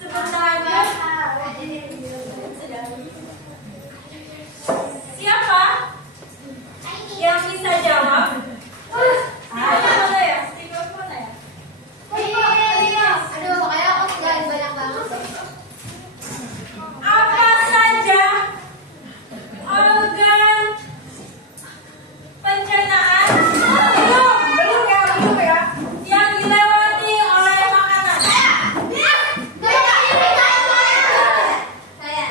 Sebentar aja. Siapa yang bisa jawab? Mana ya? Stiker mana ya? Aduh, pokoknya aku tinggalin banyak banget. Apa saja organ pencernaan belum ya yang dilewati oleh makanan? Saya.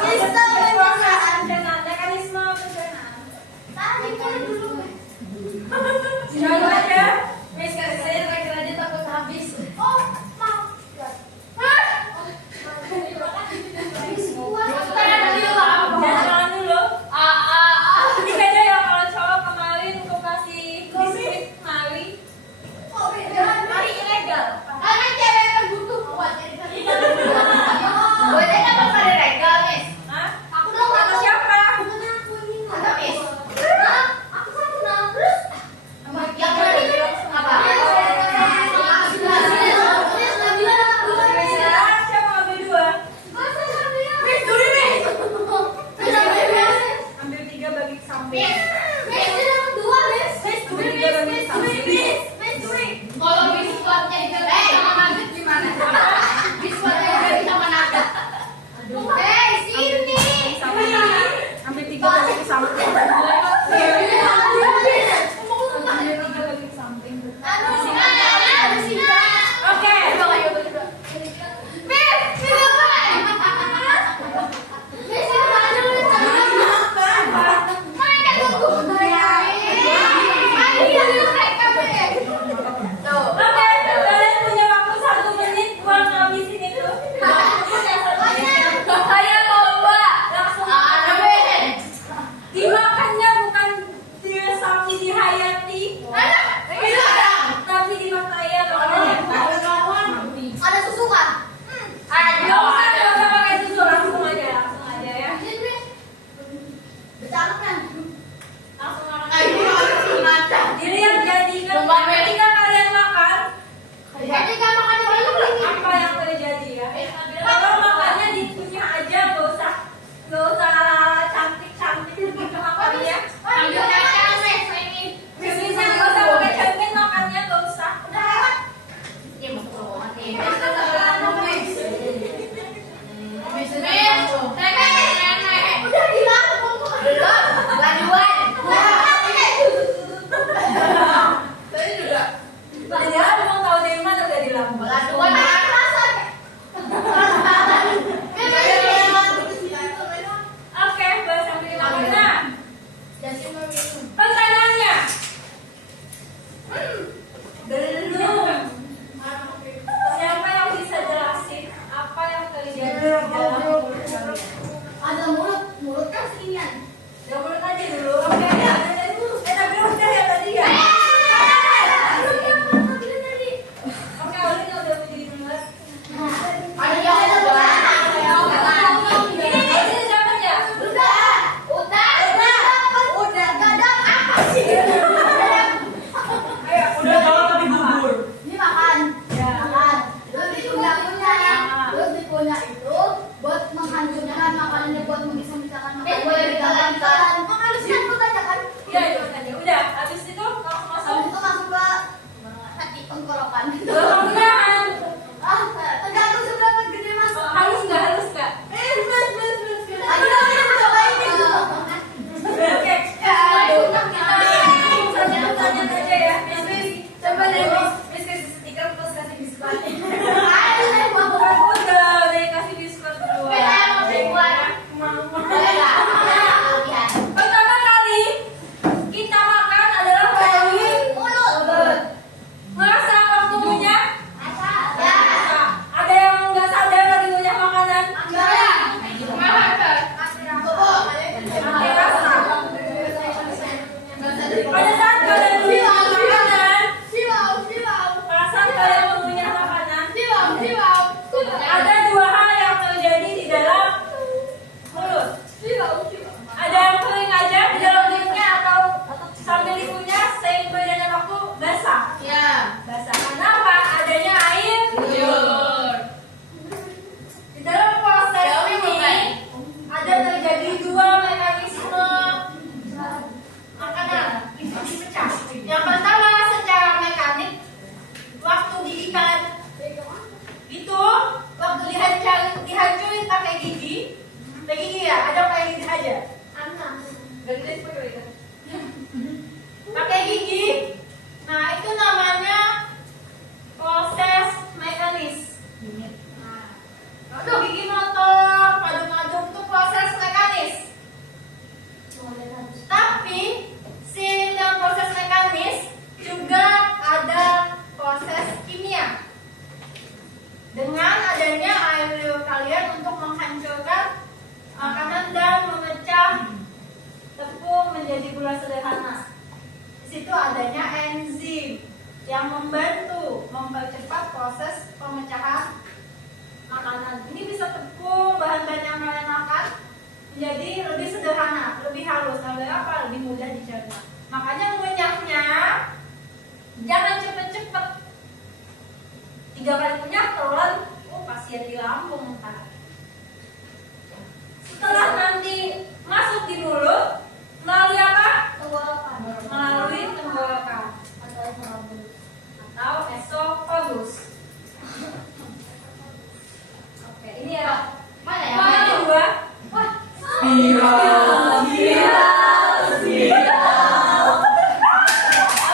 你是这位光闪安全男的。Udah bilang belum lajuan. Tadi juga Padahal belum tahu dari mana udah dilambung. lajuan. Oke, bahas yang kelima. Pertanyaannya. Belum. Siapa yang bisa jelasin apa yang terjadi di dalam mulut kalian? Ada mulut kan seginian. Ya mulut aja dulu. Oke. Tapi udah ya tadi ya. Oke, Olin udah berdiri duluan. Ada yang Ini dapat ya? Udah. Gadang apa sih? Ayo. Udah jawab tapi gugur. Ini makan. Ya. Makan. Terus dikunyah itu buat menghancurkan makanannya, buat memisah-misahkan makanan. Boleh dikatakan. Harusnya aku tanyakan. Iya, itu tadi. Udah, habis itu langsung masuk. Habis itu masuk ke hati tenggorokan. Belum. Tergantung seberapa gede masuk. Halus nggak? Halus nggak? Ayo kita cobain dulu. Oke. Kita pertanyaan aja ya. Miss, coba deh Miss kasih stiker terus kasih diskon. Ayo saya mau Udah kasih diskon duluan. Saya mau keluar. Boleh nggak? Lihat. Pertama kali kita makan adalah melalui Mulut. merasa waktu ngunyah. Ya. Ada yang nggak sadar lagi ngunyah makanan? Enggak. Pakai rasa. Pada saat kalian mengunyah makanan, pada saat kalian mengunyah makanan, ada dua hal yang terjadi di dalam mulut. Ada yang kering aja di dalam mulutnya atau sambil dikunyah seiring berjalannya waktu basah. Basah. Kenapa? Adanya air. Di dalam proses ini ada terjadi dua mekanisme makanan dipecah. Yang pertama secara mekanik, waktu gigi kalian itu waktu dihancurin pakai gigi ya, ada pakai gigi aja. Pakai gigi. Nah, itu namanya proses mekanis. Nah, gigi motor, ngaduk-ngaduk itu proses mekanis. Tapi dalam proses mekanis juga ada proses kimia. Dengan adanya air liur kalian untuk menghancurkan makanan dan memecah tepung menjadi gula sederhana. Di situ adanya enzim yang membantu mempercepat proses pemecahan makanan. Ini bisa tepung bahan-bahan yang kalian makan menjadi lebih sederhana, lebih halus, apa? Lebih mudah dicerna. Makanya ngunyahnya jangan cepet-cepet. 3 kali kunyah telan, pasien di lambung ntar. Setelah nanti masuk di mulut, melalui apa? Melalui tenggorokan atau esofagus. Oke, ini ya. Mana ya? Yang kedua, wah,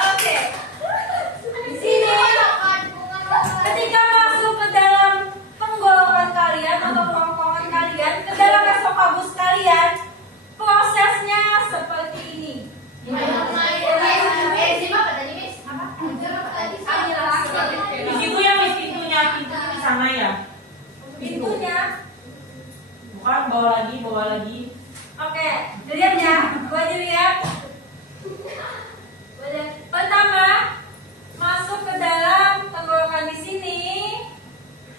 oke. Di sini ketika masuk ke dalam tenggorokan kalian atau kerongkongan kalian, ke dalam esofagus kalian, prosesnya seperti ini. Di situ ya Miss, pintunya di sana ya. Pintunya. Bukan bawa lagi. Oke, dilihat ya. Gua dilihat. Pertama, masuk ke dalam tenggorokan di sini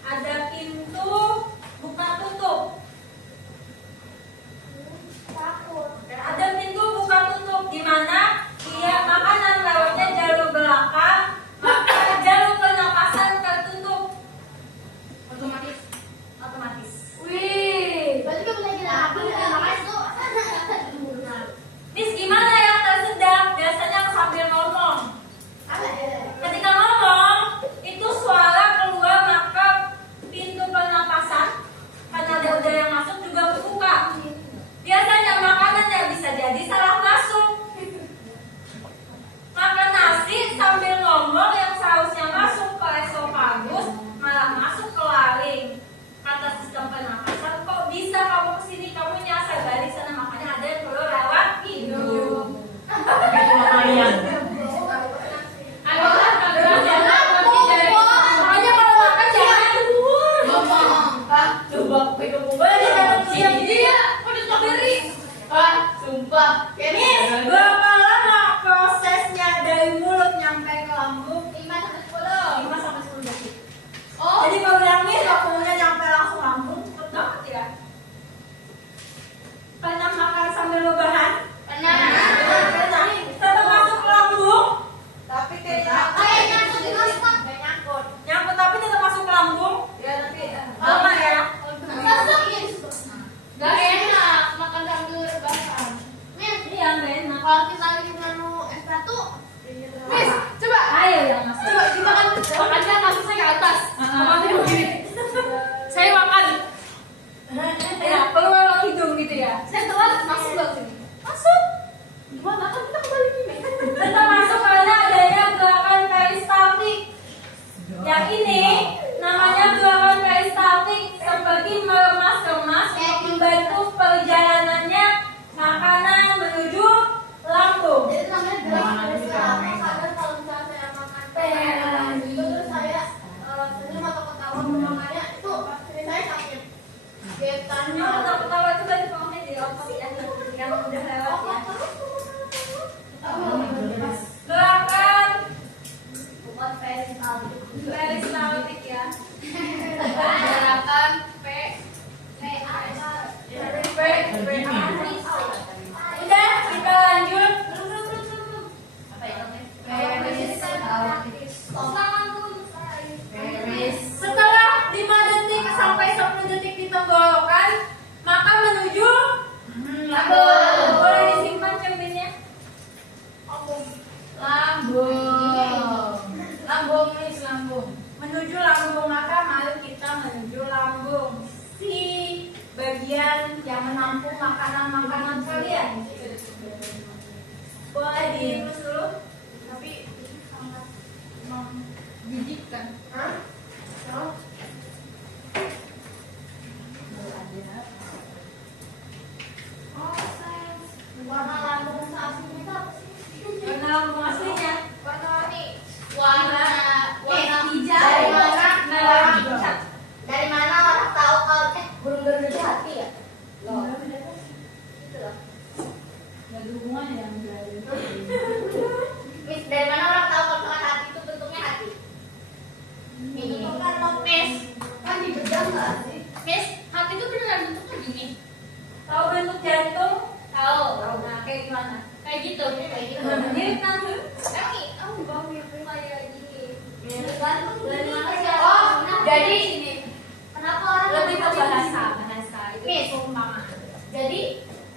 ada pintu buka tutup. Ada pintu buka tutup di mana dia makanan lewatnya jalur belakang, maka jalur pernapasan tertutup otomatis. Wih, Miss, gimana yang tersedak? Biasanya sambil ngomong. Ketika ngomong, itu suara menampung makanan-makanan kalian. Boleh diurus dulu, tapi sangat menjijikkan. Hah? No? Warna lambung aslinya itu apa sih? Warna lambung aslinya. Warna-warni. Warna hijau. Dari mana? Merah. Dari mana orang tahu kalau burung garuda hati ya? Loh. Gitu loh. Gak ada hubungannya yang berada. Miss, dari mana orang tahu kalau misalkan hati itu bentuknya hati? Ini kan Miss. Kan di bedang nggak sih? Miss, hati itu beneran bentuknya gini. Tahu bentuk jantung? Tahu. Nah, kayak gimana? Kayak gitu, kayak gitu. Mirip kan? Emang bau ya kayak gini. Mirip. Gantung Dari mana gini. sih? Oh, jadi sini. kenapa orang Lebih ke ngomong bahasa, gini? bahasa itu Miss. perumpamaan. Jadi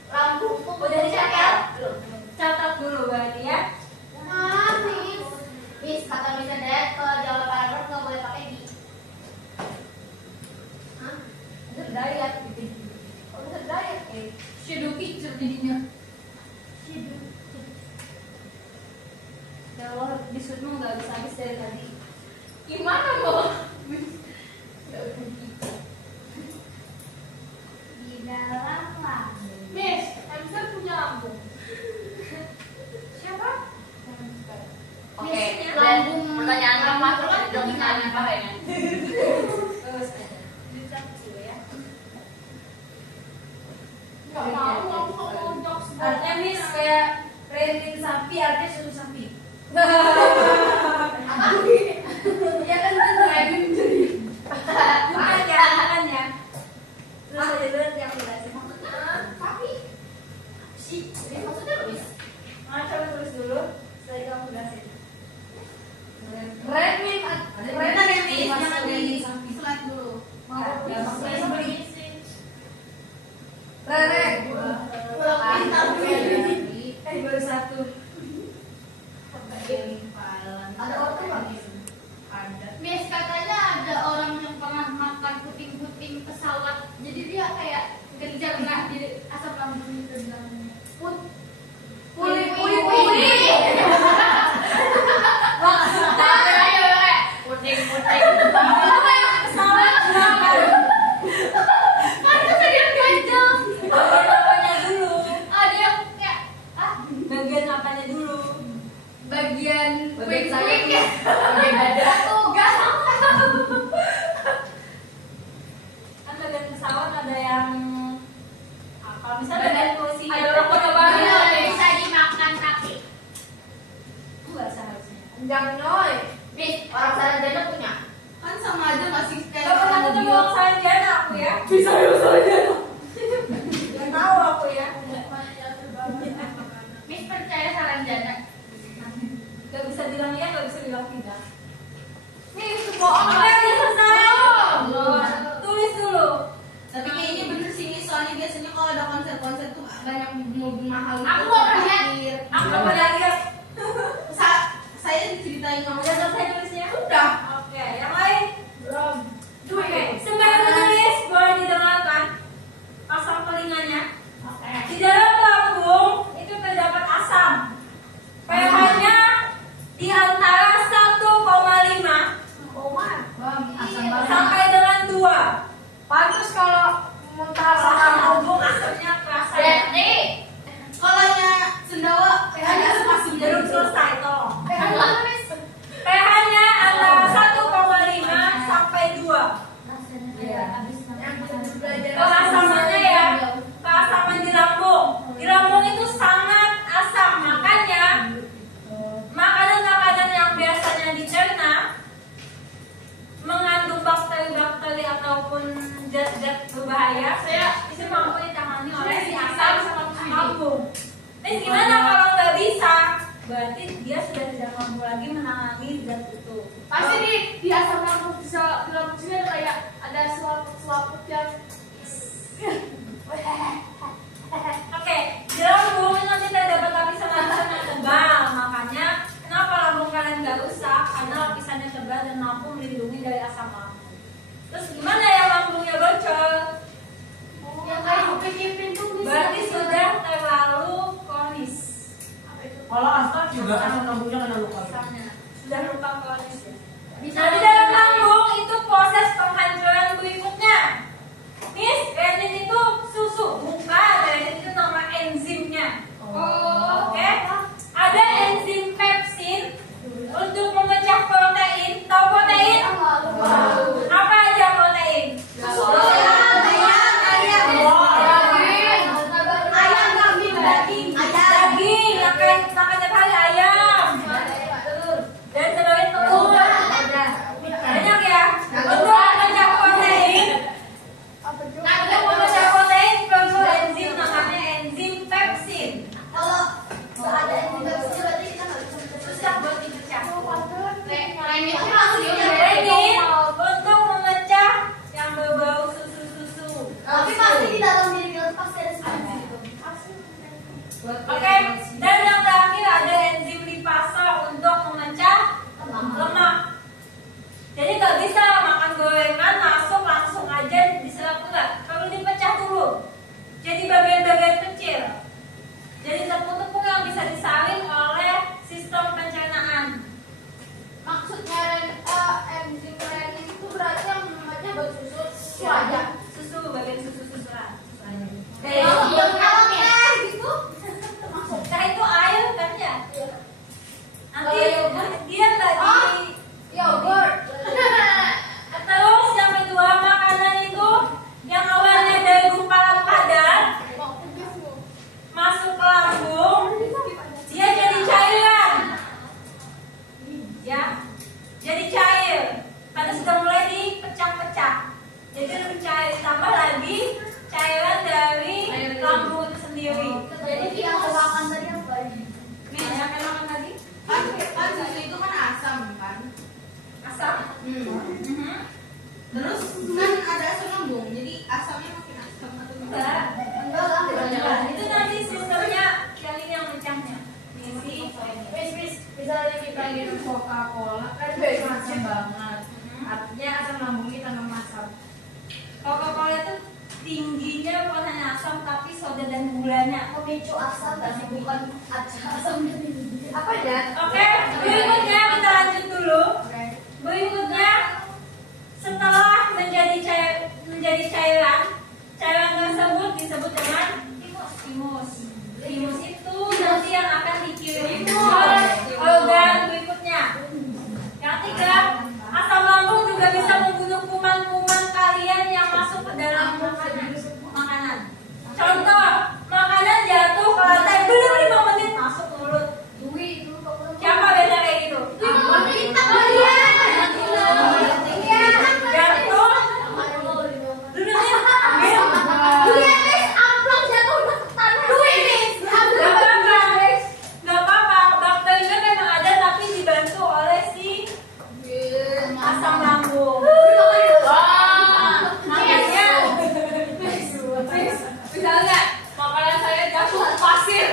lambungku Udah dicatat? ya? Belum. Catat dulu berarti ya. Nah, Miss. Miss, kata Miss Dad, kalau jalan paragraf nggak boleh pakai di. Hah? Berdaya gitu. Oh, berdaya. Shadow picture jadinya. Ya Allah, disut mah nggak habis-habis dari tadi. Gimana mau? Nggak udah gitu. Di dalam lambung. Miss, hamster punya lambung. Siapa? Oke, Miss, dan lambung. pertanyaan kamu masuk kan dong misalnya apa kayaknya? Terus dicap dulu ya. Nggak mau, aku nggak mau jokes. Artinya Miss kayak rentin sapi, artinya susu sapi. Ya kan itu Kevin jadi. Bukan ya. Terus aja dulu nanti aku jelasin. Tapi Sih, ini maksudnya apa, Miss? coba tulis dulu, setelah itu aku jelasin. Keren nih, keren ya Miss, jangan di sapi. slide dulu. Mau Ya, saya beli. Keren. Baru satu. Ada ortu nggak, Miss? Ada. Miss, katanya ada orang yang pernah makan puting-puting pesawat. Jadi dia kayak kejar di asap lambung itu di dalamnya. Puli. Puting-puting. Apa yang pesawat? Kan itu dia ganjel. Bagian apanya dulu? Ada yang kayak Bagian apanya dulu? bagian Bagian puing-puing sayap. ya. Bagian dada. Tuh, gampang. Kan bagian pesawat ada yang apa? Misalnya bagian kursinya. Ada orang pada baru. Iya, bisa dimakan kaki. Enggak seharusnya. Jangan noy. Miss, orang Sarjana punya. Kan sama aja nggak sih kayak Gak pernah ketemu orang sarjana aku ya. bisa ya sarjana. Gak tahu aku ya. Miss percaya Sarjana. Gak bisa bilang iya, gak bisa bilang tidak. Nih, itu bohong. Oke, udah selesai. Belum. Tulis dulu. Tapi kayaknya bener sih nih, soalnya biasanya kalau ada konser-konser tuh banyak mobil mahal. Aku nggak pernah lihat. Aku gak pernah lihat. Saya diceritain sama Udah selesai tulisnya? udah. Oke, yang lain? Belum. Oke, sembari menulis boleh didengarkan pasang telinganya. Oke. Di dalam lambung itu terdapat asam. pH-nya di antara 1,5 sampai dengan 2. Pantas kalau muntah pasang lambung asamnya kerasa. Ya. Berarti Kalau nya sendawa ada spasi Belum selesai, tolong. apa, Miss? pH-nya antara 1,5 sampai 2. Keasamannya ya, keasaman di lambung. Di lambung itu sangat asam, makanya makanan-makanan yang biasanya dicerna mengandung bakteri-bakteri ataupun zat-zat berbahaya. Saya bisa mampu ditangani oleh si asam lambung. Terus gimana kalau nggak bisa? Berarti dia sudah tidak mampu lagi menangani zat itu. Pasti di asam lambung bisa di lambung sini ada kayak ada selaput yang Oke, di lambung nanti terdapat lapisan-lapisan yang tebal. Makanya kenapa lambung kalian nggak rusak? Karena lapisannya tebal dan mampu melindungi dari asam lambung. Terus gimana ya lambungnya bocor? yang kayak dipikir pintu Terus kan ada asam lambung, jadi asamnya makin asam atau gimana? Enggak lah. Itu nanti sistemnya yang ini yang mecahnya. Misalnya kita minum Coca-Cola kan asam banget. Artinya asam lambung kita memasam. Coca-Cola itu tingginya bukan hanya asam tapi soda dan gulanya. Pemicu asam tapi bukan asam. Apa ya? Oke, berikutnya kita lanjut dulu. Berikutnya setelah menjadi cairan tersebut disebut dengan timus. Timus itu nanti yang akan dikirim ke organ berikutnya. Yang ketiga, asam lambung juga bisa membunuh kuman-kuman kalian yang masuk ke dalam makanan. Contoh, makanan jatuh ke lantai belum 5 menit masuk mulut. Siapa biasa kayak gitu? Jatuh. Gak apa-apa, bakterinya memang ada tapi dibantu oleh si asam lambung. Makanya Misalnya makanan saya jatuh ke pasir.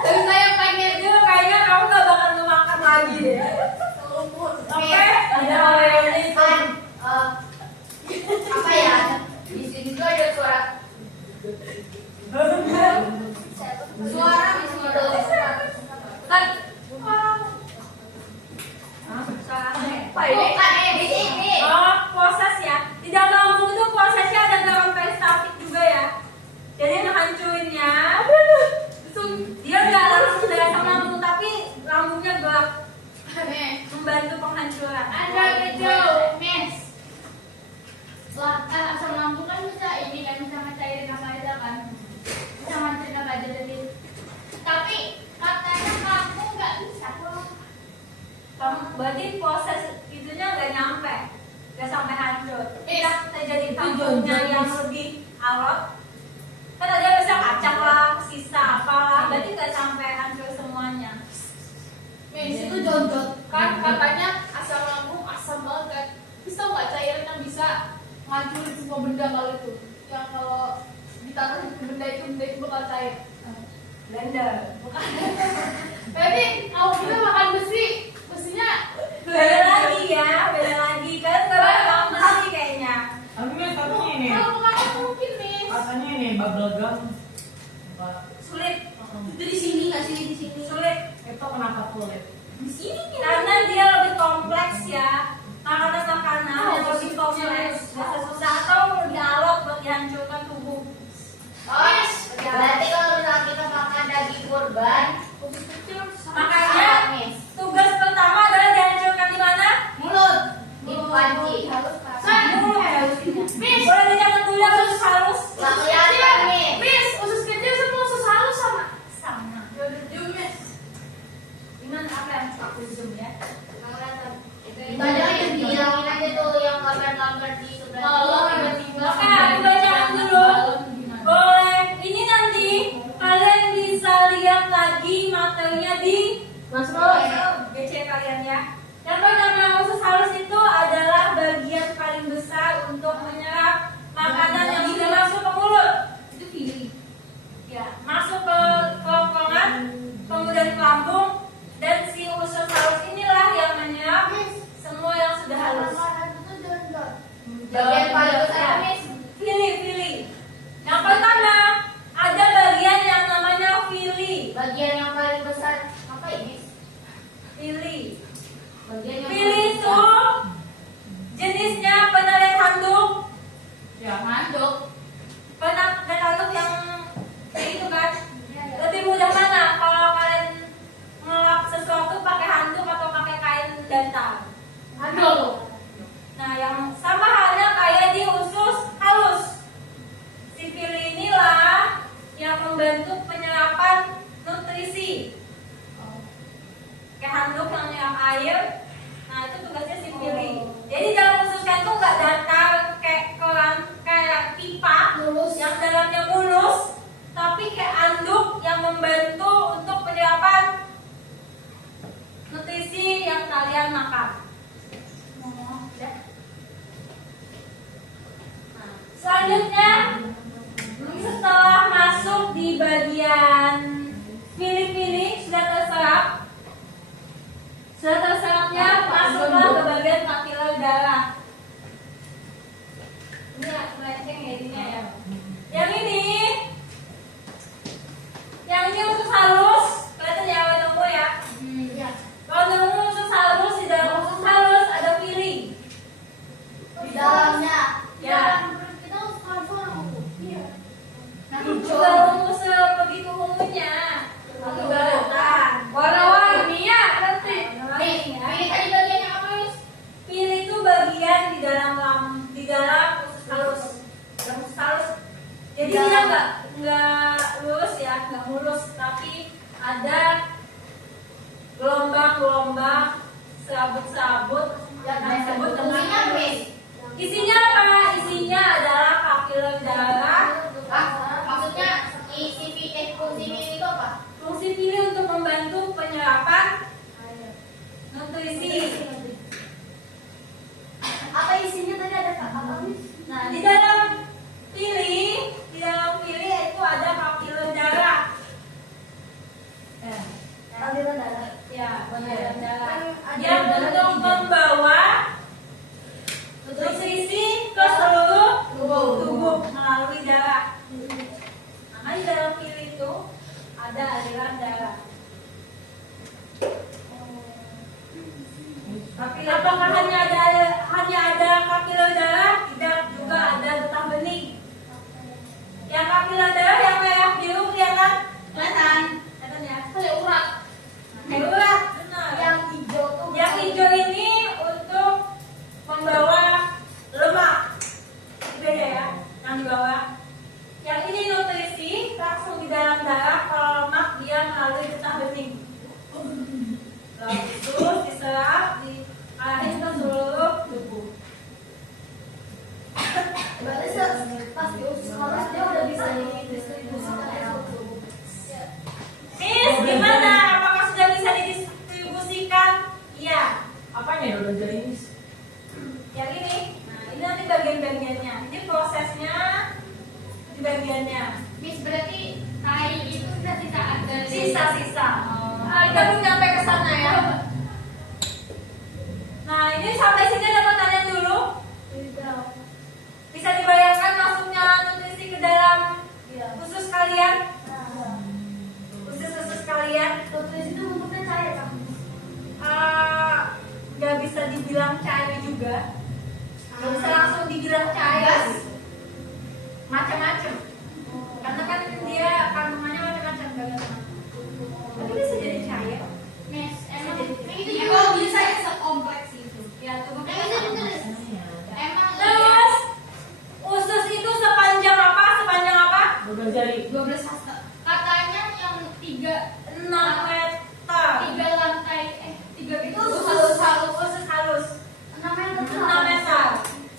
Dan saya pengen itu kayaknya kamu gak bakal makan lagi deh. Oke, ada Oreo itu. Apa ya? Di sini tuh ada suara. kan Apa ini? Di sini. Oh, proses ya. Di dalam lambung itu prosesnya ada gerakan peristaltik juga ya. Jadi ngehancurinnya, dia nggak langsung dari asam lambung tapi lambungnya gerak membantu penghancuran. Asam lambung kan bisa ini kan bisa ngecairin apa aja kan, bisa ngecairin apa aja jadi. Tapi katanya kamu nggak bisa kok. Berarti proses itunya nggak nyampe, nggak sampai hancur. Tidak terjadi kampungnya yang lebih alot. Kan ada bisa kacang lah, sisa apalah. Berarti nggak sampai hancur semuanya. itu jonjot kan katanya asam lambung asam banget kan. Bisa nggak cairan yang bisa ngancurin semua benda kalau itu? Yang kalau ditaruh di benda itu bakal cair. Blender. Berarti kalau kita makan besi, besinya Beda lagi ya, beda lagi kan karena besi kayaknya. Tapi Miss, katanya ini, kalau makan mungkin nih. katanya ini bubble gum. Sulit, Itu di sini nggak sih di sini? sulit. Itu kenapa sulit? Di sini karena dia lebih kompleks ya. Makanan-makanan yang lebih kompleks, biasa susah atau lebih alot buat dihancurkan tubuh. Berarti kalau misalnya kita makan daging kurban, Makanya tugas pertama adalah dihancurkan di mana? mulut di panci. Miss, boleh dicatat dulu yang usus halus? Nggak kelihatan nih. Miss, usus kecil semua usus halus sama. Sama. Yaudah, Miss. Gimana apa yang aku zoom ya? Itu ada kalian makan. Nah, selanjutnya setelah masuk di bagian pilih-pilih sudah terserapnya masuklah ke bagian papilar udara. Ini ya melenceng ya ininya ya. Yang ini usus halus, kelihatan ya awal nemu ya. Kalau nemu usus halus, di dalam usus halus ada piling. Di dalamnya. Ya. Kita harus transfer. Iya. Juga rumus begitu umumnya. Aku baratan. Warna-warni ya nanti. Nih, pilih tadi bagiannya apa, Miss? Pilih itu bagian di dalam usus halus. Dalam usus halus. Jadi dia nggak lurus ya, nggak mulus, tapi ada gelombang-gelombang, serabut-serabut yang disebut dengan Fungsinya, Miss? isinya apa? Isinya adalah papilar udara. Maksudnya fungsi pilih itu apa? Fungsi pilih untuk membantu penyerapan nutrisi. Apa isinya tadi ada apa, Miss? Nah, di dalam pilih itu ada papilar udara. Aliran darah. Ya, papilar udara. Yang untuk membawa nutrisi ke seluruh tubuh melalui darah. Nah, di dalam pilih itu ada aliran darah. Apakah hanya ada papilar darah? Tidak, juga ada getah bening. Yang papilar darah yang merah biru kelihatan? Kelihatan ya? Kayak urat. Urat, benar. Yang hijau tuh. Yang hijau ini untuk membawa lemak. Ini beda ya, yang di bawah. Yang ini nutrisi langsung di dalam darah. Kalau lemak dia melalui getah bening. Lalu terus diserap, diarahin ke seluruh tubuh. Berarti pas di usus halus dia udah bisa didistribusikan ya. Miss, gimana? Apakah sudah bisa didistribusikan? Iya. Apanya udah jadi ini? Yang ini. Nah, ini nanti bagian-bagiannya. Ini prosesnya di bagiannya. Miss, berarti tai itu udah tidak ada. Sisa-sisa. Kita belum nyampe ke sana ya. Nah, ini sampai sini ada pertanyaan dulu. Bisa dibayangkan masuknya nutrisi ke dalam usus kalian? Usus kalian? Nutrisi itu bentuknya cair kan? Nggak bisa dibilang cair juga. Nggak bisa langsung dibilang cair. Macam-macam. Karena kan dia kandungannya macam-macam bagaimana. Tapi bisa jadi cair. Miss, emang itu Ya, juga kalau bisa ya sekompleks itu. Ya, tunggu. emang Terus usus itu sepanjang apa? 12 jari. 12 hasta. katanya yang 6 meter. 3 lantai 3 itu Usus halus. 6 meter. 6 meter.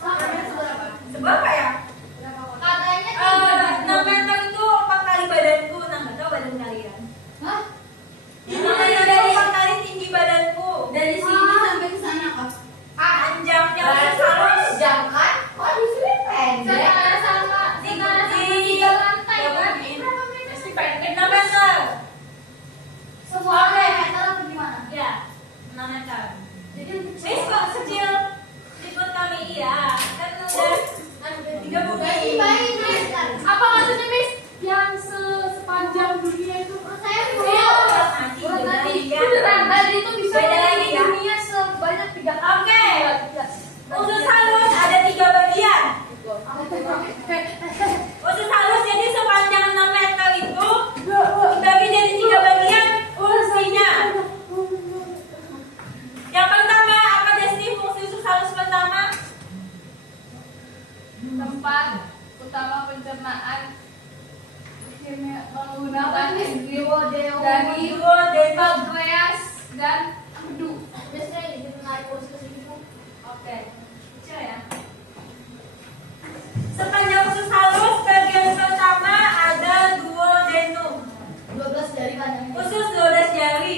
Seberapa? Seberapa ya? Katanya 6 meter itu 4 kali badanku. Nah, nggak tahu badan kalian. Hah? 6 meter itu 4 kali tinggi badanku. Dari sini sampai ke sana kok. Panjangnya usus halus. Jam kan? Kok di sini pendek? Sama Di 3 lantai ya, kan? Bun. Berapa meter? 6 meter. Semua meter atau gimana? Ya, 6 meter. Jadi Miss, kok kecil? Ikut kami, iya. Kan udah 3 bumi. Apa maksudnya, Miss? Yang sepanjang dunia itu? Saya Beneran, tadi itu bisa Beda lagi mengelilingi ya? dunia sebanyak 3 Oke. Usus halus ada 3 bagian. Usus halus jadi sepanjang 6 meter itu dibagi jadi 3 bagian fungsinya. Yang pertama apa Desti? Fungsi usus halus pertama? tempat utama pencernaan menggunakan dari pankreas dan empedu. biasanya jadi menarik usus itu. Oke. Kecil ya. Sepanjang usus halus bagian pertama ada duodenum. 12 jari panjangnya. Usus 12 jari.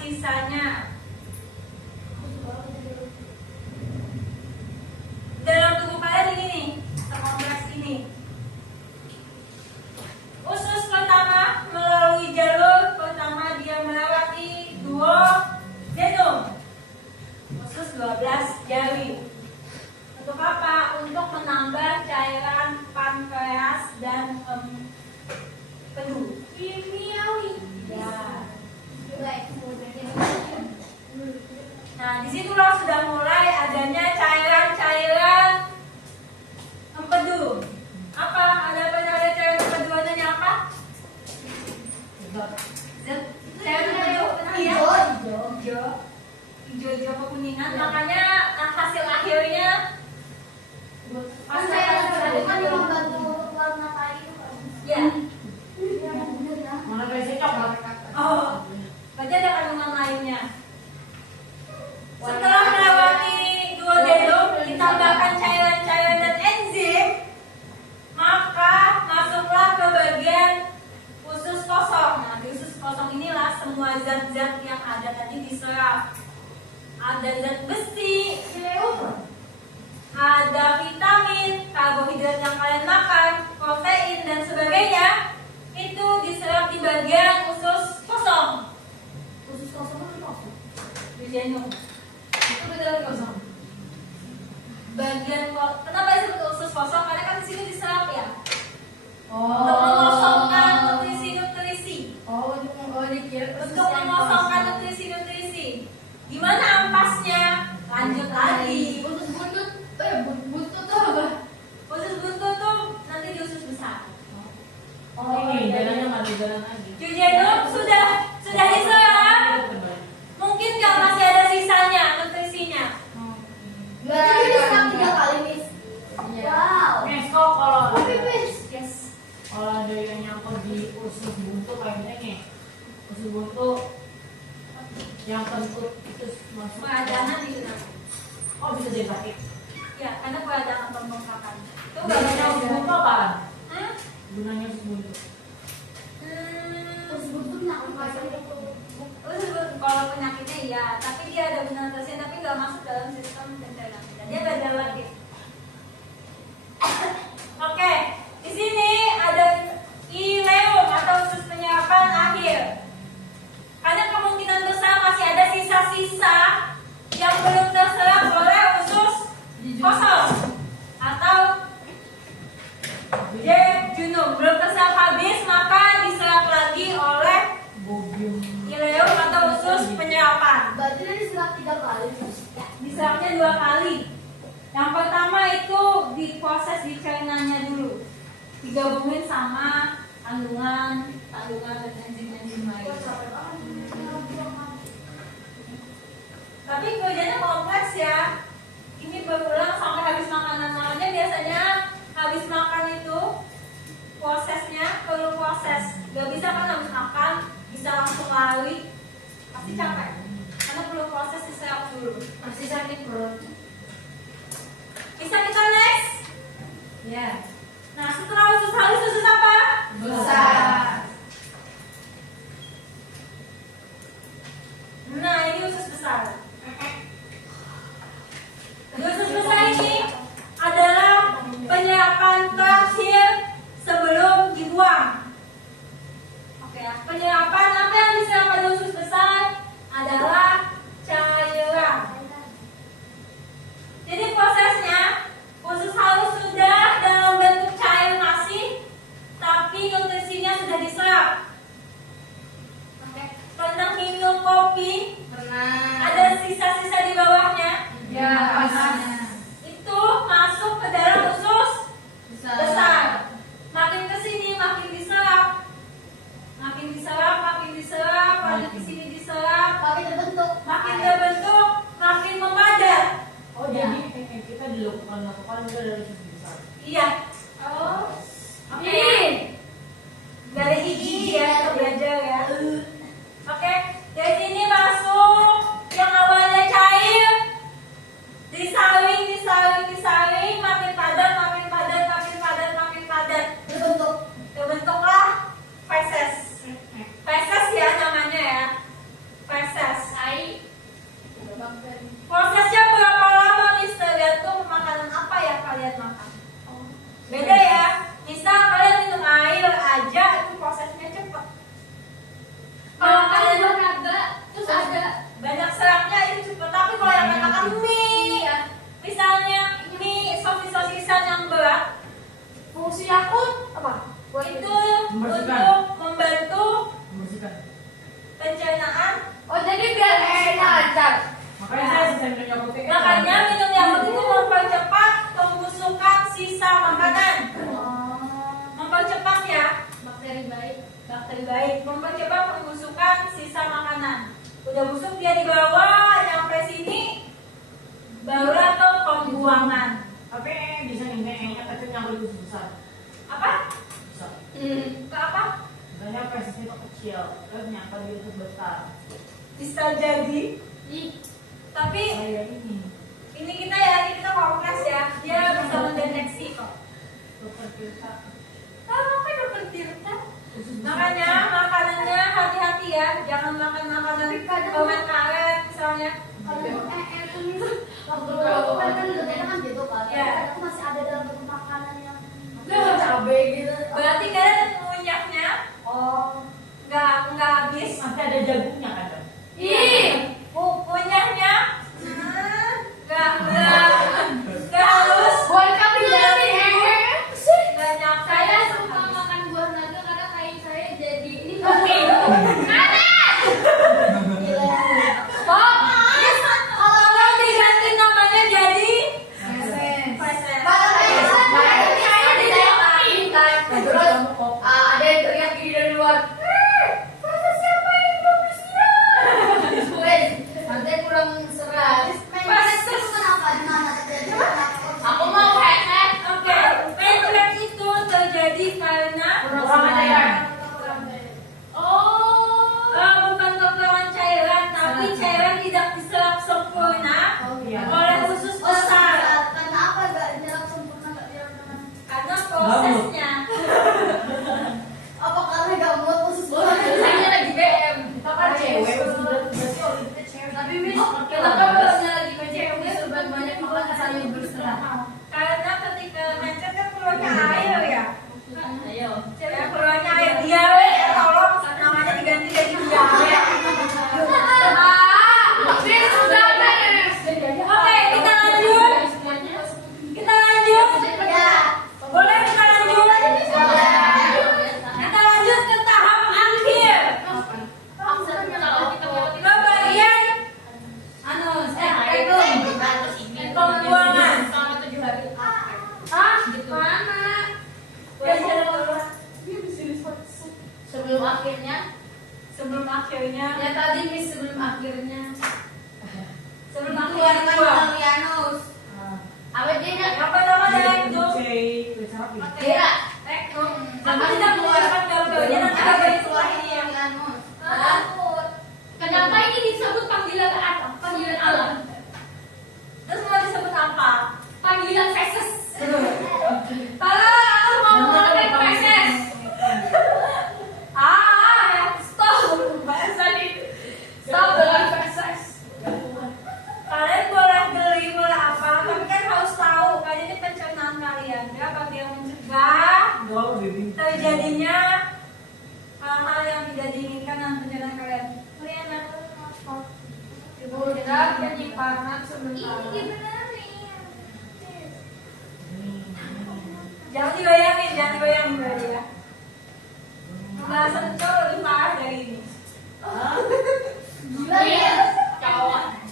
sisa-sisanya. Dalam tubuh kalian ini nih, terkompleks ini. Usus pertama melalui jalur pertama dia melewati duodenum. Usus 12 jari. Untuk apa? Untuk menambah cairan pankreas dan empedu. Kimiawi. Ya. Baik, kemudian Nah, disitulah sudah mulai adanya cairan-cairan empedu. Apa? Ada cairan empedu adanya apa? Cairan empedu ya? Hijau-hijau kekuningan. Makanya hasil akhirnya kan yang membantu warna kayu. ya. Mana kayak coklat? Oh, berarti ada kandungan lainnya. Setelah melewati duodenum, ditambahkan cairan-cairan dan enzim, maka masuklah ke bagian usus kosong. Nah, di usus kosong inilah semua zat-zat yang ada tadi diserap. Ada zat besi, ada vitamin, karbohidrat yang kalian makan, protein dan sebagainya. Itu diserap di bagian usus kosong. Khusus kosong kan kosong. Duodenum. Itu benar kosong. Kenapa disebut usus kosong? Karena kan di sini diserap ya. Oh. Untuk mengosongkan nutrisi-nutrisi. Dikira Untuk mengosongkan nutrisi-nutrisi. Gimana ampasnya? Lanjut lagi. Buntut buntut tuh apa? Usus buntu tuh nanti di usus besar. Ini jalannya mati jalan lagi. Duodenum sudah diserap. Mungkin nggak masih ada sisanya nutrisinya. Berarti dia diserap 3 kali, Miss. Wow. Nes kok kalau Yes. ada yang nyangkut di usus buntu kayaknya nih. Usus buntu yang kentut itu masuk. Peradangan di sana. Oh bisa jadi sakit. Ya, karena peradangan pembengkakan. Itu nggak Gunanya banyak. usus buntu apa? Hmm? Gunanya usus buntu. Terus butuh nak Kalau penyakitnya iya, tapi dia ada benang tersin, tapi nggak masuk dalam sistem pencernaan kita. Dia beda lagi. Oke, di sini ada ileum atau usus penyerapan akhir. Karena kemungkinan besar masih ada sisa-sisa yang belum terserap oleh usus kosong atau jejunum belum terserap habis, maka diserap lagi oleh Bobium. ileum atau usus penyerapan. Berarti dia diserap 3 kali, Miss. Diserapnya 2 kali. Yang pertama itu diproses di cernanya dulu, digabungin sama kandungan dan enzim-enzim lain. Tapi kerjanya kompleks ya. Ini berulang sampai habis makanan-makannya. Biasanya habis makan itu prosesnya perlu proses. Gak bisa kan habis makan bisa langsung lari, pasti capek. Karena perlu proses diserap dulu. Masih sakit perut. Bisa kita next? Ya. Nah, setelah usus halus, usus apa? Besar. Nah, ini usus besar. Di usus besar ini adalah penyerapan terakhir sebelum dibuang. Oke ya, penyerapan apa yang diserap pada usus besar adalah cairan. Jadi prosesnya usus halus sudah dalam bentuk cair nasi, tapi nutrisinya sudah diserap. Oke, pernah minum kopi? Pernah. Ada sisa-sisa di bawahnya. Ya, panas. Itu masuk ke dalam usus Besar. besar. Makin ke sini makin diserap. Makin diserap, makin ke sini diserap, Makin terbentuk. makin terbentuk, makin memadat. Oh jadi kita dilakukan juga dari usus besar. Iya. Oh. Oke. Gak ada gigi ya, kita belajar ya. Oke, dari sini masuk yang awalnya cair, disaring, makin padat, terbentuklah feses. Feses ya namanya ya, feses. dasar. Makanya saya sering minum Yakult itu. Makanya minum Yakult itu mempercepat pembusukan sisa makanan. Mempercepat ya, Bakteri baik. bakteri baik. Mempercepat pembusukan sisa makanan. Udah busuk dia dibawa nyampe sini, barulah ke pembuangan. Tapi bisa nih, tapi Yakult itu besar. Apa? Bisa. Ke apa? Makanya presisnya itu kecil, terus nyangka dia itu besar. Bisa jadi. Tapi Kayak ini. ini kita kompres ya. Dia bisa mendeteksi kok. Dokter Tirta. Apa dokter Tirta? Makanya makanannya hati-hati ya. Jangan makan makanan bawaan karet misalnya. Kalau ini waktu kan letaknya kan gitu kan. Iya. Kadang masih ada dalam bentuk makanan yang Cabai gitu. Berarti kalian ngunyahnya nggak habis. Masih ada jagungnya kan? Dok? Kunyahnya nggak halus. Buat kami jadi. Nggak nyampe. saya suka makan buah naga karena kain saya jadi ini Kalau diganti namanya jadi present. Ada yang teriak gini dari luar. Proses siapa yang belum disini? Nanti kurang serat. Aku mau headset. Oke, pencet itu terjadi karena Kurang cairan. bukan kekurangan cairan, tapi cairan tidak diserap sempurna oleh usus besar karena prosesnya. Saya lagi BM. Kan cewek, berarti orientnya cewek. Tapi Miss, kenapa kalau lagi BM dia sebat banyak makan sayur berserah? Karena ketika mencet kan keluarnya air ya. ayo Ya, keluarnya air diare ya, tolong namanya diganti jadi diare. Miss, sudah beres. Oke, kita lanjut. Kita lanjut. Boleh kita lanjut? Kita lanjut ke tahap akhir. Ke bagian pembuangan. Selama 7 hari. Mana? Belajar dulu. Sebelum akhirnya. Sebelum akhirnya. Ya tadi Miss sebelum akhirnya. Sebelum akhirnya buang. Apa dia? Apa nama rektum? Kira. Rektum. Aku tidak mengeluarkan gaul-gaulnya nanti gaul setelah ini ya. kenapa ini disebut panggilan apa panggilan alam Terus mau disebut apa? panggilan feses Kalau aku mau ngomongin feses. Stop. Stop dengan feses. Kalian boleh geli, boleh apa, tapi kan harus tahu kan ini pencernaan kalian ya, bagi yang mencegah terjadinya hal-hal yang tidak diinginkan dalam pencernaan kalian. Kalian apa? Udah penyimpanan sementara. Jangan dibayangin berarti ya. Pembahasan cowok lebih parah dari ini.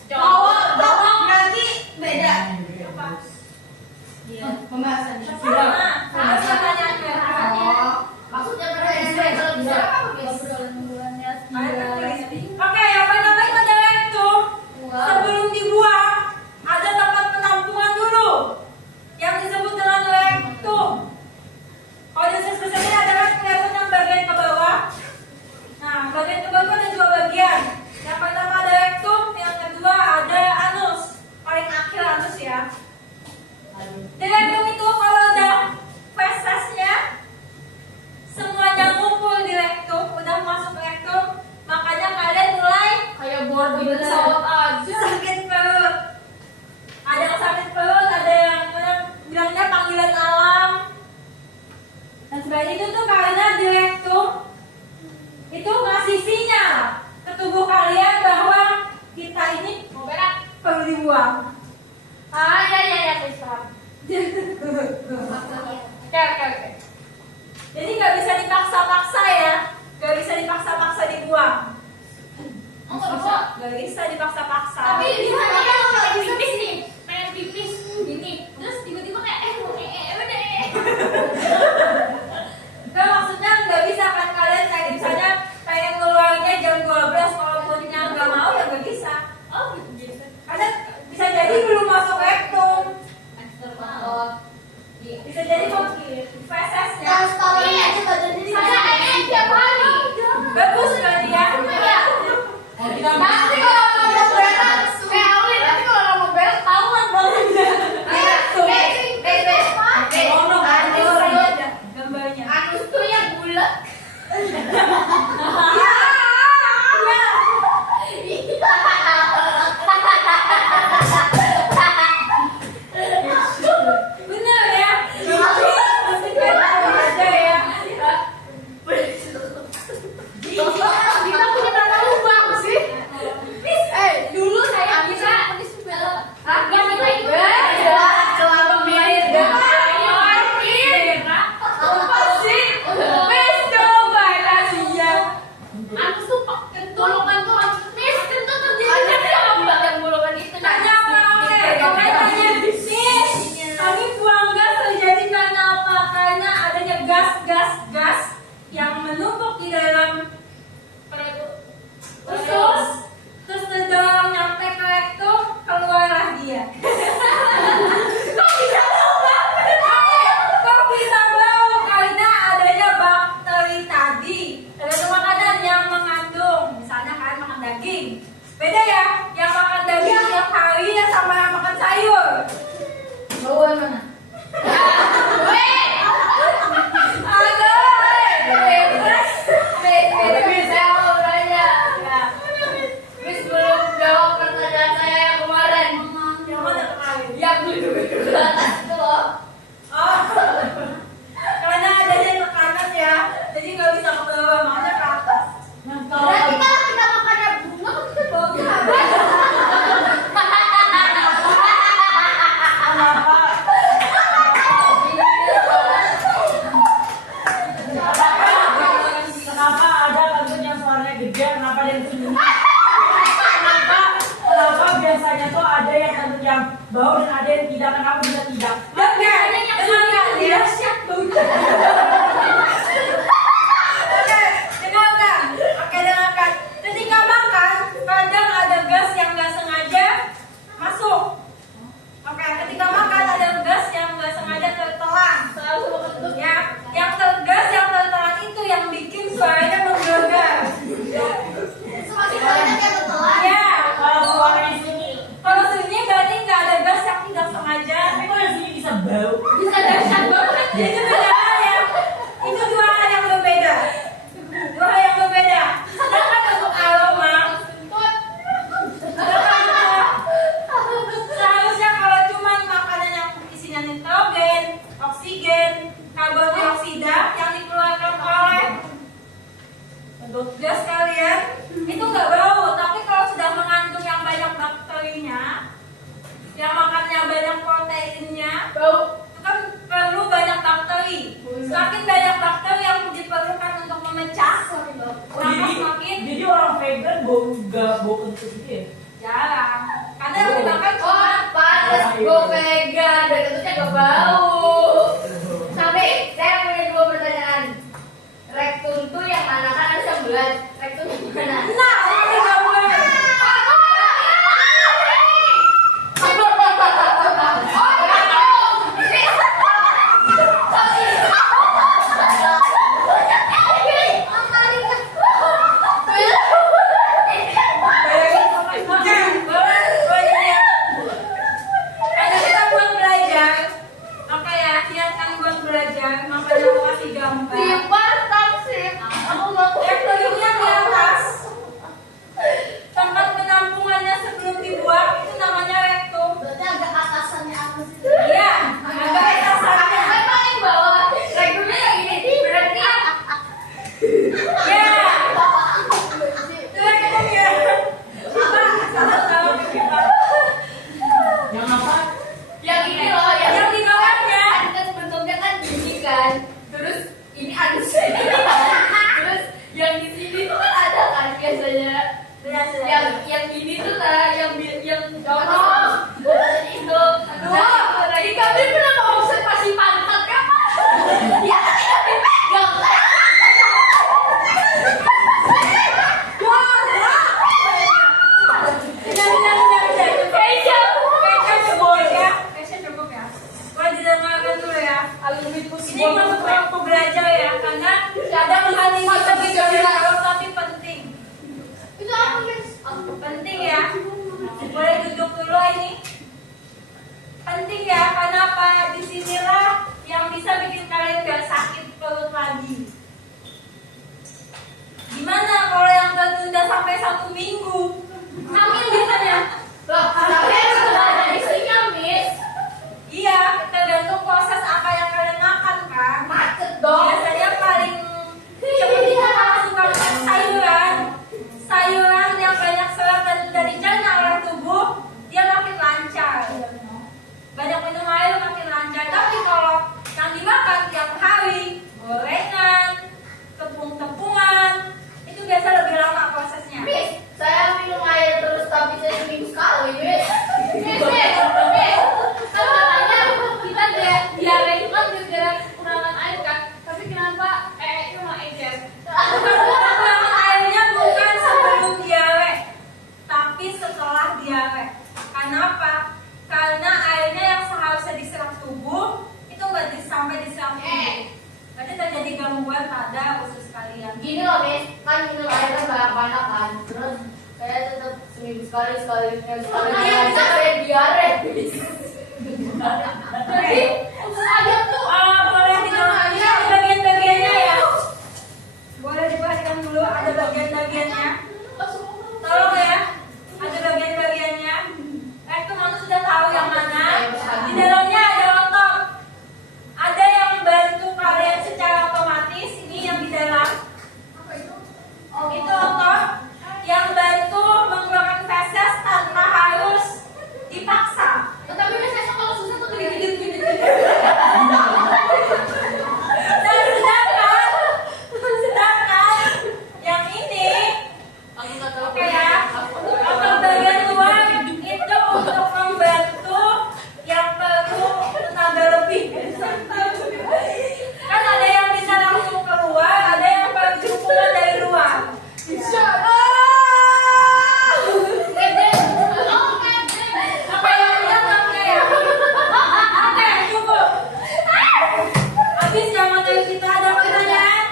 Cowok berarti beda. Pembahasannya. Sama pertanyaannya. Maksudnya pertanyaan kalau bisa apa Miss? Oke, yang pertama itu ada rektum. Sebelum dibuang, ada tempat penampungan dulu yang disebut dengan rektum. Kalau di spesialnya adalah kelihatan yang bagian ke bawah. Nah, bagian ke bawah ada 2 bagian. Yang pertama ada rektum, yang kedua ada anus. Paling akhir anus ya. Di rektum itu kalau udah fesesnya semuanya ngumpul di rektum, udah masuk rektum, makanya kalian mulai Kayak board di pesawat aja. sakit perut. Ada yang sakit perut, ada yang bilangnya panggilan alam. Dan sebagainya itu tuh karena di rektum itu ngasih sinyal ke tubuh kalian bahwa kita ini Mau berak? perlu dibuang. Ya, Miss paham. Oke. Jadi nggak bisa dipaksa-paksa ya, nggak bisa dipaksa-paksa dibuang. Oh, nggak bisa. nggak bisa dipaksa-paksa. Tapi bisa Iya, ya nggak pengen bisa pipis sih. nih, pengen pipis gini, terus tiba-tiba kayak udah. Kan maksudnya nggak bisa kan kalian kayak misalnya pengen keluarnya jam 12, kalau perutnya nggak mau ya nggak bisa. Oh gitu. Karena bisa jadi belum masuk rektum, Iya. bisa jadi fesesnya. Story aja badannya di Saya tiap hari. Bagus berarti ya. Iya. Oh, kita Nanti kalau mau berak, kayak Aulin, nanti kalau mau berak tahuan banget. Nanti orangnya ada gambarnya. Anus tuh yang bulat. Ya, benar ya. Masih benar aja ya. Kita punya tata lubang sih. Dulu saya bisa yang kita itu anus tuh kentulungan tuh mis kentut terjadi yang bolongan itu. Tanya apa? Oke, kalian tanya. Nis, kami buang gas terjadi karena apa? Karena adanya gas yang menumpuk di dalam terus terdorong nyampe ke rektum, keluarlah dia. Kok bisa bau? Karena adanya bakteri tadi. Ada makanan yang mengandung, misalnya kalian makan daging. Beda ya, yang makan daging tiap hari ya sama yang makan sayur. bauan mana? Saya mau tanya. Miss belum jawab pertanyaan saya yang kemarin. Yang mana kemarin? Yang duduk ke atas itu loh. Oh, karena adanya tekanan ya, jadi nggak bisa ke bawah, makanya ke atas. Berarti kalau kita makannya bunga kita baunya apa? Kenapa ada kentut yang suaranya gede? Kenapa ada yang sembunyi? Kenapa biasanya tuh ada yang kentut yang bau dan ada yang tidak? Kenapa bisa tidak? Dan nggak, dengar dia siap baunya. Dengarkan, oke dengarkan. Ketika makan, kadang ada gas yang nggak sengaja masuk. Oke, ketika makan ada gas yang nggak sengaja tertelan. Ya, yang gas yang tertelan itu yang bikin suaranya menggelegar. Semakin banyak yang tertelan. Ya, Kalau suaranya sunyi, kalau sunyi berarti nggak ada gas yang tidak sengaja. tapi kok yang sunyi bisa bau? Bisa dahsyat banget. Itu beda hal ya. Itu dua hal yang berbeda. Dua hal yang berbeda. Sedangkan untuk aroma, seharusnya kalau cuma makanan yang isinya nitrogen, oksigen, karbon dioksida yang dikeluarkan oleh gas kalian itu nggak bau. Tapi kalau sudah mengandung yang banyak bakterinya, yang makannya banyak proteinnya, Bau. itu kan perlu banyak bakteri. Semakin banyak bakteri yang diperlukan untuk memecah, maka semakin Jadi orang vegan bau nggak bau kentut gitu ya? jarang. Karena yang dimakan Oh, cuma pantes gue vegan dan kentutnya gak bau. Tapi saya punya dua pertanyaan. Rektum tuh yang mana? Kan ada 11. Rektum yang mana? nah, ini nggak boleh. Boleh ya. Karena kita buat belajar, oke ya, siapkan buat belajar. Makanya aku kasih gambar. Simpan taksir. Aku nggak Rektumnya di atas, Yang gini tuh lah, yang Oh. itu. Lagi kami pernah mau observasi pantat kan? Ya tidak dipegang. Kayaknya cukup ya. Boleh didengarkan dulu ya. Ini masuk aku belajar ya, karena kadang hal ini terbicara tapi penting. Itu apa guys? Penting ya. Boleh duduk dulu ini. Penting ya, kenapa? Disinilah yang bisa bikin kalian gak sakit perut lagi. Gimana kalau yang tertunda sampai 1 minggu? Hamil biasanya. Loh, tapi sudah ada istrinya, Miss. Iya, tergantung proses apa yang kalian makan kan. Macet dong. Biasanya paling seperti kita suka makan sayuran, sayuran yang banyak serat dan mudah dicerna oleh tubuh, dia makin lancar. Banyak minum air makin lancar. Tapi kalau yang dimakan tiap hari, gorengan, tepung-tepungan, itu biasa lebih lama prosesnya. Miss, saya minum air terus tapi saya seminggu sekali, Miss. Miss. Kan katanya kita diare itu kan gara-gara kekurangan air kan. Tapi kenapa itu mah encer? Kekurangan airnya bukan sebelum diare, tapi setelah diare. Kenapa? Karena airnya yang seharusnya diserap tubuh itu nggak sampai diserap tubuh. Berarti terjadi gangguan pada usus kalian. Gini loh, Miss, kan minum air kan banyak-banyak kan. Terus saya tetap seminggu sekali saya diare. Jadi Usus ayam tuh boleh didengarkan ada bagian-bagiannya ya. Boleh diperhatikan dulu ada bagian-bagiannya. Tolong ya, ada bagian-bagiannya. Teman-teman sudah tahu yang mana? Di dalamnya ada otot. Ada yang membantu kalian secara otomatis. Ini yang di dalam. Itu otot yang bantu mengeluarkan feses tanpa harus dipaksa. tapi biasanya kalau susah tuh gede-gede. Dan sedangkan yang ini, oke ya, otot bagian luar itu untuk membantu yang perlu tenaga lebih. Kan ada yang bisa langsung keluar, ada yang perlu dukungan dari luar. Apa yang lihat oke ya? Oke, cukup. Habis yang materi kita ada pertanyaan?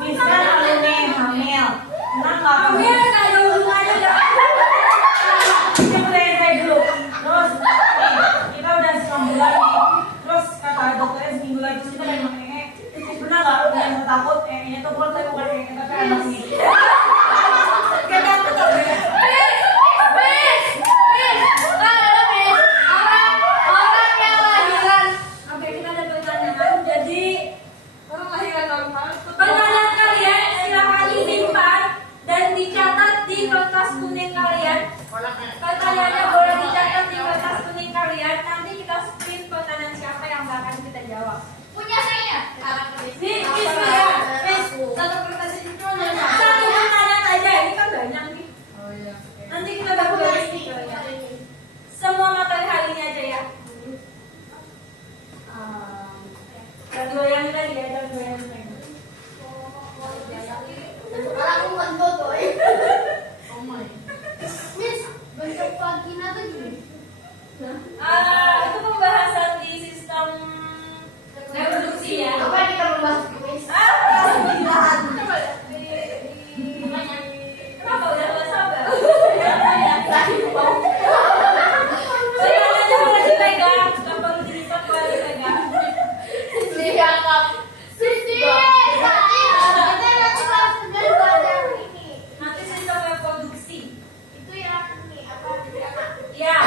Misalnya kalau nih hamil, kenapa Hamil nggak ada hubungannya nggak? Dengerin saya dulu. Terus kita udah 9 bulan nih. Terus kata dokternya seminggu lagi terus kita dari makan pernah nggak yang takut ini tuh perut tapi bukan tapi anak ini. Gak takut loh ya. Orang yang lahiran. Oke, kita ada pertanyaan. Jadi pertanyaan kalian silakan disimpan dan dicatat di kertas kuning kalian. Pertanyaannya boleh dicatat di kertas kuning kalian. Nanti kita screen pertanyaan siapa yang akan kita jawab. Punya saya. Nih, ya. Satu kertas itu cuma satu pertanyaan aja. Ini kan banyak nih. Nanti kita bagi-bagi stikernya. Semua materi hari ini aja ya. Dan goyang tadi ya, dan goyang tadi. Sekarang aku kentut tuh. Miss, bentuk vagina tuh gini. Itu pembahasan di sistem reproduksi ya. Apa yang kita membahas, Miss? Gila. Kenapa udah gak sabar? Pertanyaannya boleh dipegang, gak perlu dilipat, boleh dipegang. Dianggap. Nanti sistem reproduksi. Itu yang ini apa? Ya.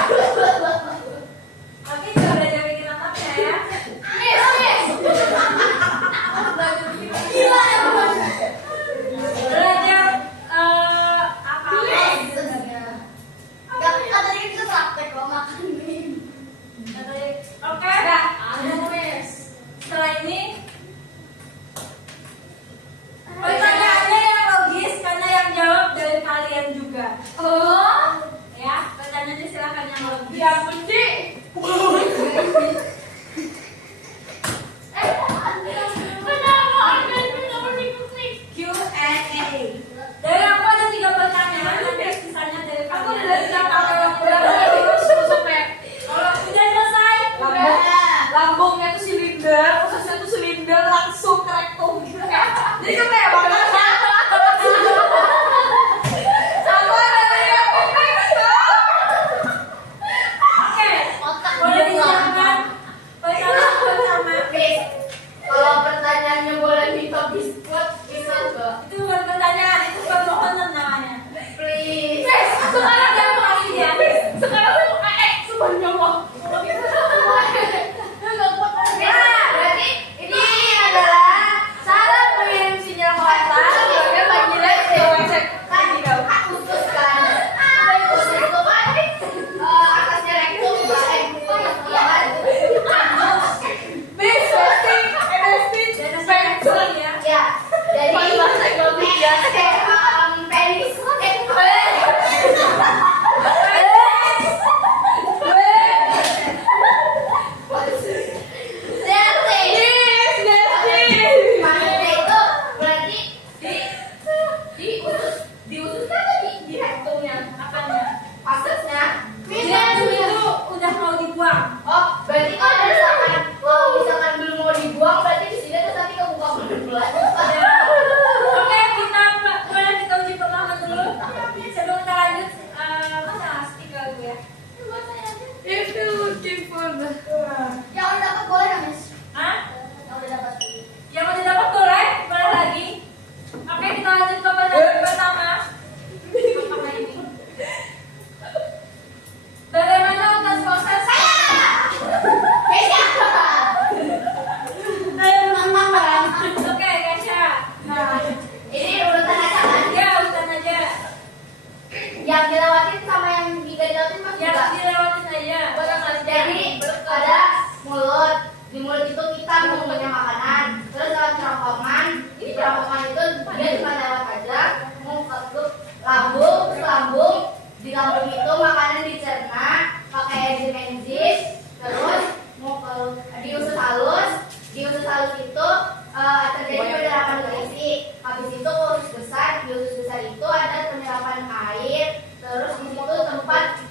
menyalakan air, terus di situ tempat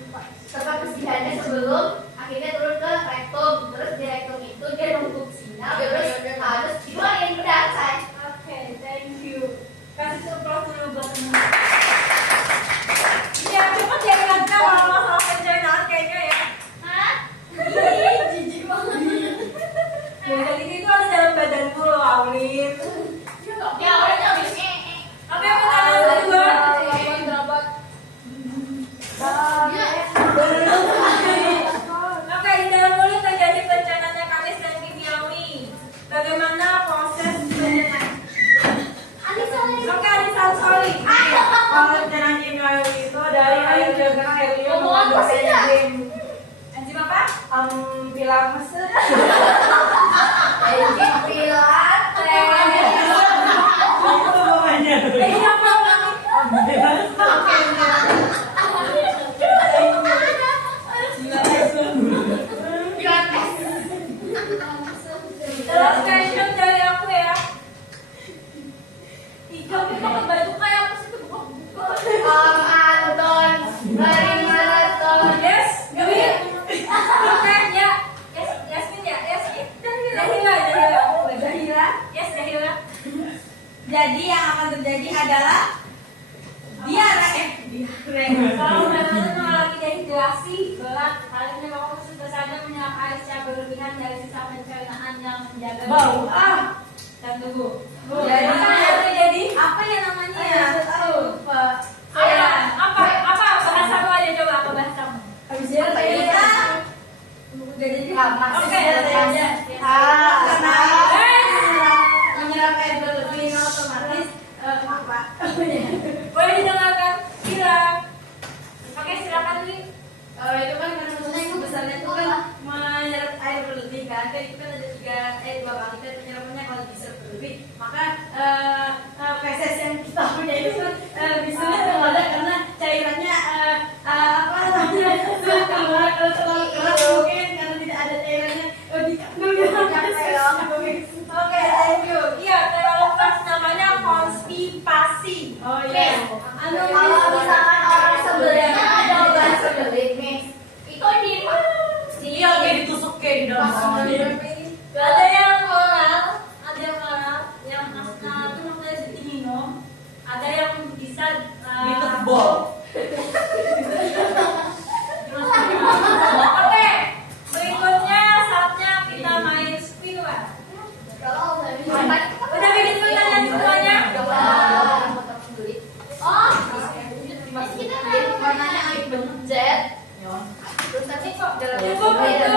persediaannya sebelum akhirnya turun ke rektum, terus di rektum itu dia numpuk sinyal, terus harus dikeluarin, udah selesai. Oke, thank you. Kasih surprise dulu buat temen. Ya, cepet ya Kak, kalau masalah pencernaan kayaknya ya. Hah? Jijik banget. Ya, jadi itu ada dalam badanku loh, Aulin. Ya orangnya habis Oke, pertanyaan kedua. Oke, di dalam mulut terjadi pencernaan mekanis dan kimiawi. Bagaimana proses pencernaan? Oke, Anissa, sorry. Kalau pencernaan kimiawi itu dari air dengan helium mengandung enzim. Enzim apa? Pilames. Enzim pilate. Itu namanya. Ini apa namanya? Terus question dari aku ya. Tiga pakai baju kayak apa sih itu? Anton lari maraton. Yes, Gawin. Oke, ya. Yasmin ya, Yasmin. Dahila. Yes, Dahila. Jadi yang akan terjadi adalah diare. Kalau benar-benar mengalami dehidrasi berat, kalian menyebabkan sudah saja menyerap air secara berlebihan dari sisa pencernaan yang menjaga Bau. dan tubuh. Jadi Apa yang terjadi? apa ya namanya ya? Lupa. Apa bahasamu aja, coba apa bahasamu? Kita udah jadi Oke. karena Guys, menyerap air berlebihan otomatis apa? boleh didengarkan? Silakan. Oke, silakan Li. Itu kan karena maksudnya itu besarnya itu kan menyerap air berlebih kan itu kan ada dua kali kan penyerapannya kalau bisa berlebih maka feses yang kita punya itu kan bisa terlalu karena cairannya apa namanya sulit keluar kalau terlalu keras mungkin karena tidak ada cairannya Oke, thank you. Iya, terlalu keras namanya konstipasi. Oh iya. Kalau misalkan orang sebelahnya ada obat sebelit nih, itu di Iya, kayak ditusuk kayak di dalam sama dia. Ada yang oral, yang asna itu namanya diminum. Ada yang bisa Ditebol. Oke, berikutnya saatnya kita main spinner. Udah bikin pertanyaan semuanya? Oh, kita warnanya air jet. Terus tadi kok Cukup itu.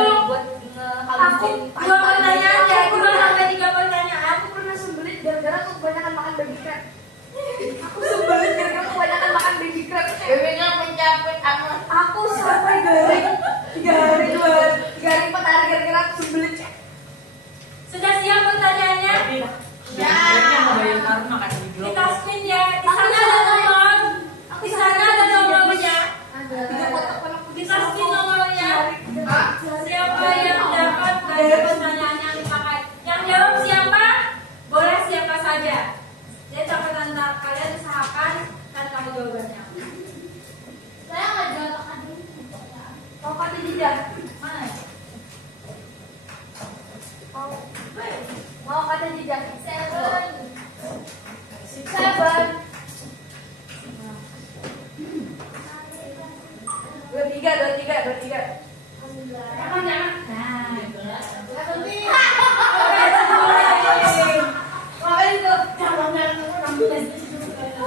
Aku dua pertanyaan ya, 2 sampai 3 pertanyaan. Aku pernah sembelit gara-gara aku kebanyakan makan baby crab. Aku sembelit gara-gara aku kebanyakan makan baby crab. Babynya mencapit aku sampai garing 3 hari 4 hari gara-gara aku sembelit. Sudah siap pertanyaannya? Ya. Dia mau bayar karena kan di blok. Kita spin ya. Di sana ada nomor. Di sana ada nomornya. Kita spin nomornya. Siapa yang dapat dari pertanyaan yang dipakai? Yang jawab siapa? Boleh siapa saja. Jadi catatan kalian usahakan kan kamu jawabannya. Saya nggak jawab akademik. Kau kata jejak. Mana ya? Mau kata jejak. 7. 23.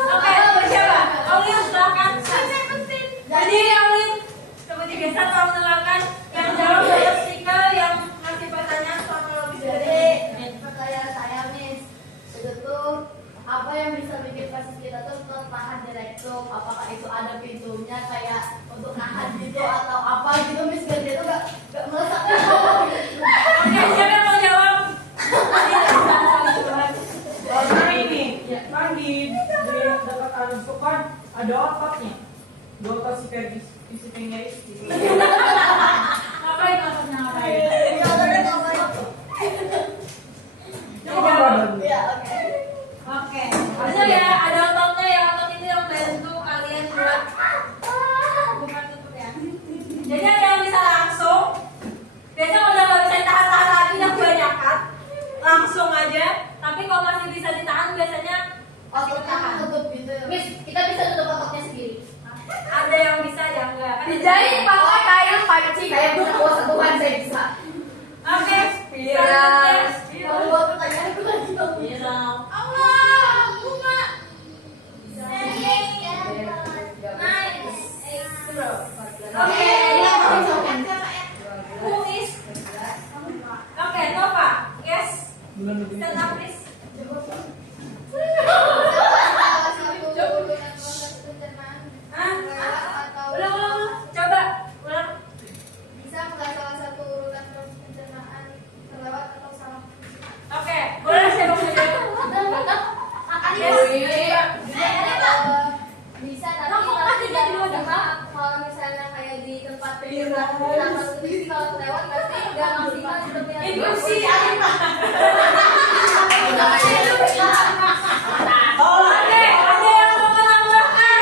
Oke, siapa? Aulin silakan. Jadi Aulin, coba digeser tolong dengarkan. Yang jawab dari stiker yang ngasih pertanyaan kronologis Jadi pertanyaan saya Miss, itu tuh apa yang bisa bikin pasis kita tuh tetap tahan di rektum? Apakah itu ada pintunya kayak untuk nahan gitu atau apa gitu Miss? Biar dia tuh gak melesak. Oke, siapa yang mau jawab? Karena ini kan di dekat alus itu kan ada ototnya. Di otot si pengeris. Ngapain maksudnya ngapain? Iya, oke. Oke, benar ya, ada ototnya ya, otot itu yang bantu kalian Wis, kita bisa tutup otaknya sendiri. Ada yang bisa, ada yang enggak. Kan Dijahit pakai kain panci kayak buku satuan saya bisa. Oke. Iya. Kalau buat pertanyaan itu lagi dong. Iya. Allah, bunga. Oke. Who is? Oke, Nova. Yes. Stand up, please. Hah? Ulang, ulang. Coba. Ulang. Bisa nggak salah satu urutan proses pencernaan terlewat atau salah? Oke. Boleh siapa mau jawab? Bisa tapi Kamu kan tidak di luar kalau misalnya kayak di tempat pencernaan kalau terlewat pasti nggak maksimal seperti yang Instruksi Oke, ada yang mau menambahkan?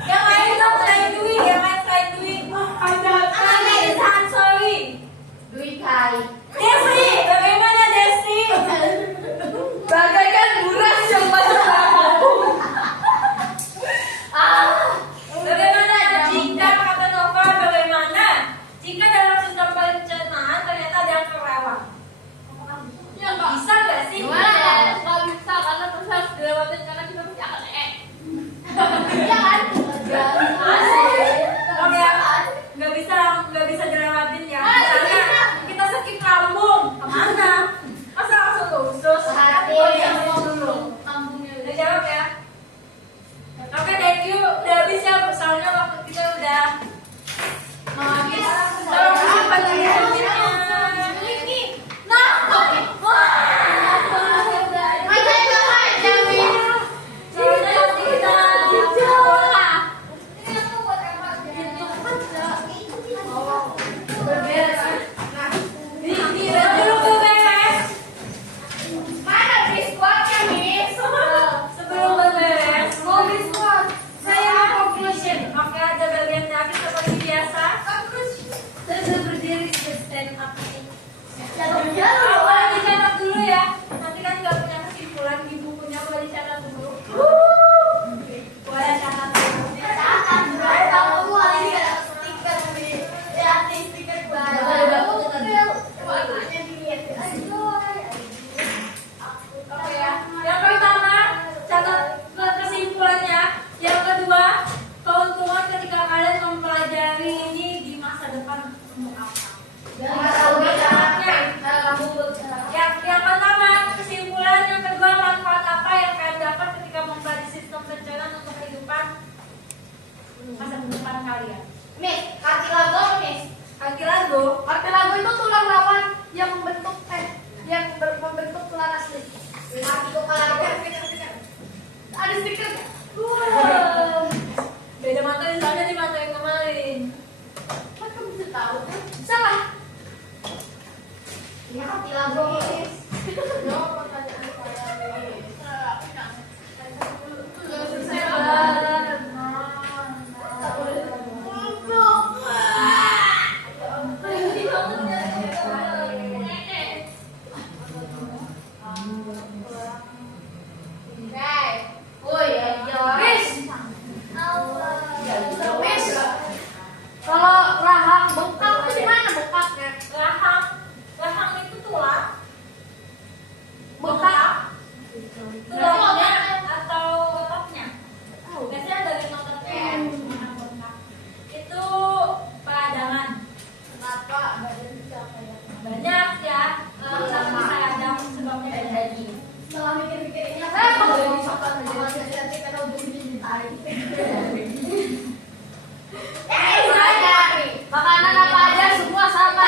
Yang lain dong, selain Dwi, yang lain selain Dwi. Ada sorry. Dwi Kai. Desi, bagaimana Desi? Bagaikan buras yang masuk lambung. Bagaimana jika kata Nova, bagaimana jika dalam sistem pencernaan ternyata ada yang kelewat? Ya nggak Bisa nggak sih? nggak bisa karena terus harus dilewatin karena kita pasti akan Iya kan? Oke, nggak bisa dilewatin ya. Misalnya kita sakit lambung, kemana? Masa langsung ke usus? Dulu. Udah jawab ya. Oke, thank you. Udah habis ya, soalnya waktu kita udah mau habis. Tolong simpan dulu hasilnya. Soalnya nanti kita sekolah. Udah dulu beres. Sebelum beres, saya mau conclusion. Oke, ada bagian terakhir seperti biasa. Saya berdiri di stand up. Boleh dicatat dulu ya. Nanti kan nggak punya kesimpulan di bukunya, boleh dicatat dulu. Boleh catat dulu. Oke ya. Yang pertama, catat kesimpulannya. Yang kedua, keuntungan ketika kalian mempelajari ini di masa depan untuk apa? Yang pertama, kesimpulan. Yang kedua, manfaat apa yang kalian dapat ketika mempelajari sistem pencernaan untuk kehidupan masa depan kalian? Kartilago. Artilago itu tulang rawan yang membentuk membentuk tulang asli. Ada stiker nggak? Beda mata misalnya di mata yang kemarin. Kok kamu bisa tahu? Salah. Ya Kartilago. Jawab pertanyaan saya nih. Kalau rahang bengkak itu di mana bengkaknya? Rahang itu tulang. Bengkak. Tulangnya atau ototnya? Biasanya dari ototnya. Itu peradangan. Kenapa badan bisa kayak Banyak ya. Kenapa bisa radang sebabnya dari daging. Setelah mikir-mikir ini Saya aku mau jadi jadi sopan aja nanti karena udah bikin tai. makanan apa aja semua sama.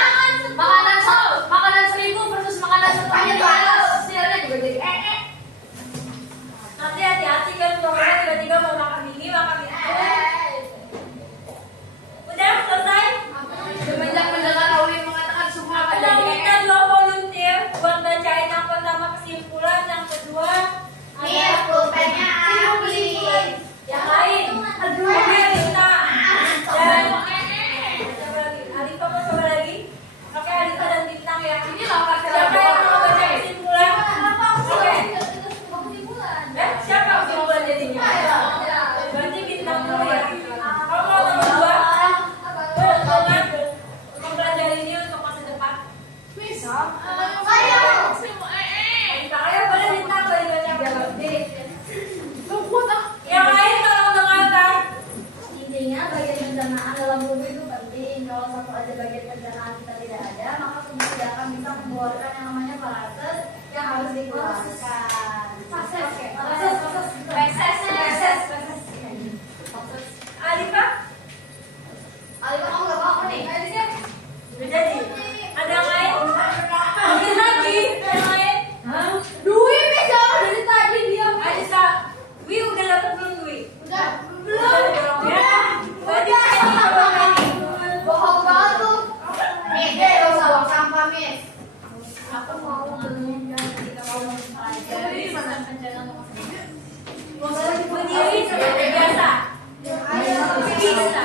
Makanan 1000 versus makanan 1 itu hasilnya juga jadi Nanti hati-hati kan kalau kalian tiba-tiba mau makan ini, makan itu. Udah selesai? Semenjak mendengar Aulin mengatakan semua akan Kita jadi minta 2 volunteer buat bacain yang pertama kesimpulan, yang kedua Nih, pulpennya kesimpulan. Aulin. Yang lain. Oke, Rita. bagian pencernaan kita tidak ada, maka tubuh tidak akan bisa mengeluarkan yang namanya farases yang harus dikeluarkan. Alifah? Alifah kamu nggak apa-apa nih. Udah jadi? Ada yang lain? Mungkin lagi? Ada yang lain? Dwi bisa dari tadi diam. Alisa, Wi udah dapet belum Wi? Udah Belum ya? Berarti ini belum ini. bohong banget tuh. Nih, deh lo bawa sampah, Miss. Aku mau kita mau mempelajari tentang pencernaan Berdiri seperti biasa. Bisa.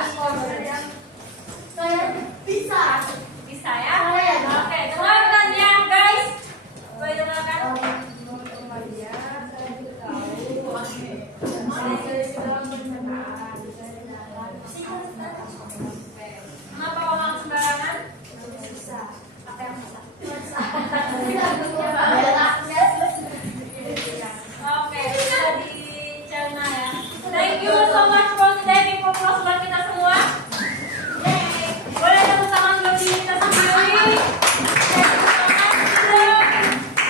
Saya bisa. Bisa ya? Oke, dengarkan ya guys. Boleh dengarkan? Kenapa orang sembarangan? Apa yang bisa? Oke, bisa dicerna ya. Thank you so much for today for pelajaran kita semua. Boleh tepuk tangan bagi kita sendiri.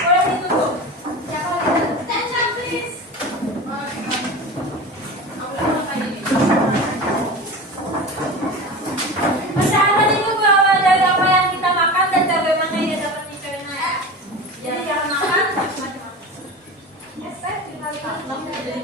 Boleh ditutup. Attention please. Kesehatan itu berawal dari apa yang kita makan dan bagaimana ia dapat dicerna ya. Jadi jangan makan macam-macam. Jadi